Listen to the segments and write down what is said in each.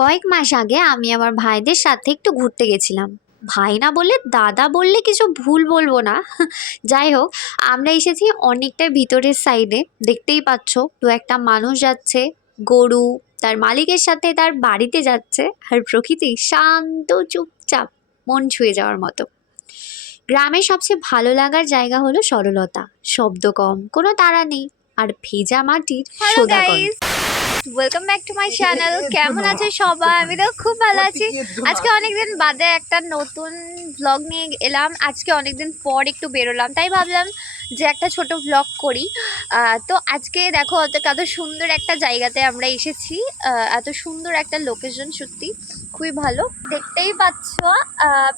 কয়েক মাস আগে আমি আমার ভাইদের সাথে একটু ঘুরতে গেছিলাম। ভাই না বললে দাদা বললে কিছু ভুল বলবো না। যাই হোক, আমরা এসেছি অনেকটা ভিতরের সাইডে। দেখতেই পাচ্ছ, দু একটা মানুষ যাচ্ছে, গরু তার মালিকের সাথে তার বাড়িতে যাচ্ছে, আর প্রকৃতি শান্ত চুপচাপ, মন ছুঁয়ে যাওয়ার মতো। গ্রামের সবচেয়ে ভালো লাগার জায়গা হলো সরলতা, শব্দ কম, কোনো তাড়া নেই, আর ভেজা মাটির হ্যালো সোদা গন্ধ। Guys, welcome back to my channel. কেমন আছে সবাই? আমি তো খুব ভালো আছি। আজকে অনেকদিন বাদে একটা নতুন ব্লগ নিয়ে এলাম। আজকে অনেকদিন পর একটু বেরোলাম, তাই ভাবলাম যে একটা ছোট ব্লগ করি। তো আজকে দেখো কত সুন্দর একটা জায়গাতে আমরা এসেছি। এত সুন্দর একটা লোকেশন, সত্যি খুবই ভালো। দেখতেই পাচ্ছ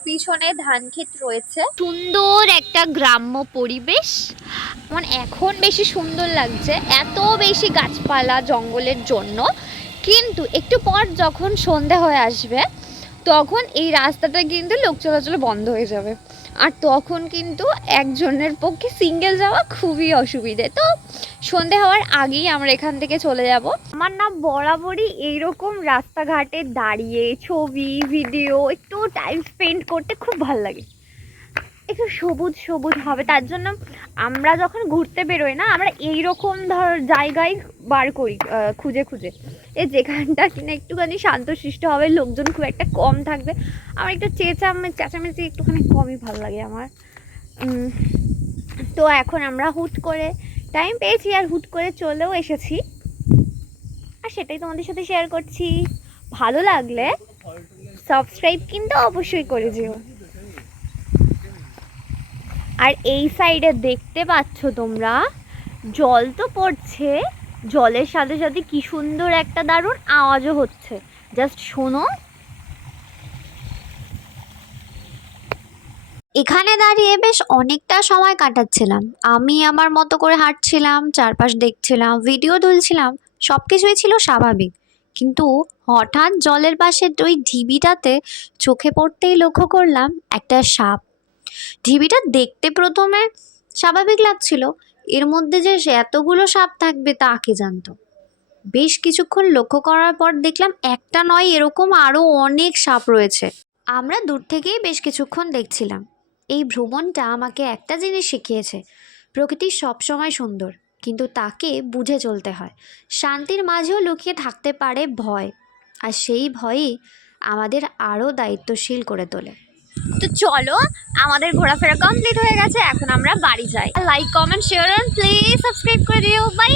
পিছনে ধান ক্ষেত রয়েছে, সুন্দর একটা গ্রাম্য পরিবেশ। আমার এখন বেশি সুন্দর লাগছে, এত বেশি গাছপালা জঙ্গলের জন্য। কিন্তু একটু পর যখন সন্ধে হয়ে আসবে, তখন এই রাস্তাটা কিন্তু লোক চলাচল বন্ধ হয়ে যাবে, আর তখন কিন্তু একজনের পক্ষে সিঙ্গেল যাওয়া খুবই অসুবিধে। তো সন্ধে হওয়ার আগেই আমরা এখান থেকে চলে যাব। আমার না বরাবরই এইরকম রাস্তাঘাটে দাঁড়িয়ে ছবি ভিডিও একটু টাইম স্পেন্ড করতে খুব ভালো লাগে। একটু সবুজ সবুজ হবে, তার জন্য আমরা যখন ঘুরতে বেরোই না, আমরা এইরকম জায়গায় বার করি খুঁজে খুঁজে, যেখানটা কিনা একটুখানি শান্তশিষ্ট হবে, লোকজন খুব একটা কম থাকবে। আমার একটু চেঁচামেচি একটুখানি কমই ভালো লাগে আমার। তো এখন আমরা হুট করে টাইম পেয়েছি আর হুট করে চলেও এসেছি, আর সেটাই তোমাদের সাথে শেয়ার করছি। ভালো লাগলে সাবস্ক্রাইব কিন্তু অবশ্যই করে যেও। আর এই সাইডে দেখতে পাচ্ছ তোমরা, জল তো পড়ছে, জলের সাথে সাথে কি সুন্দর একটা দারুণ আওয়াজও হচ্ছে, জাস্ট শোনো। এখানে দাঁড়িয়ে বেশ অনেকটা সময় কাটাচ্ছিলাম। আমি আমার মতো করে হাঁটছিলাম, চারপাশ দেখছিলাম, ভিডিও তুলছিলাম, সব কিছুই ছিল স্বাভাবিক। কিন্তু হঠাৎ জলের পাশে ওই ঢিবিটাতে চোখে পড়তেই লক্ষ্য করলাম একটা সাপ। ঢিবিটা দেখতে প্রথমে স্বাভাবিক লাগছিল, এর মধ্যে যে এতগুলো সাপ থাকবে তা কে জানতো। বেশ কিছুক্ষণ লক্ষ্য করার পর দেখলাম একটা নয়, এরকম আরও অনেক সাপ রয়েছে। আমরা দূর থেকেই বেশ কিছুক্ষণ দেখছিলাম। এই ভ্রমণটা আমাকে একটা জিনিস শিখিয়েছে, প্রকৃতি সবসময় সুন্দর, কিন্তু তাকে বুঝে চলতে হয়। শান্তির মাঝেও লুকিয়ে থাকতে পারে ভয়, আর সেই ভয়ই আমাদের আরও দায়িত্বশীল করে তোলে। তো চলো, আমাদের ঘোরাফেরা কমপ্লিট হয়ে গেছে, এখন আমরা বাড়ি যাই। Like comment share please subscribe করে দিও। বাই।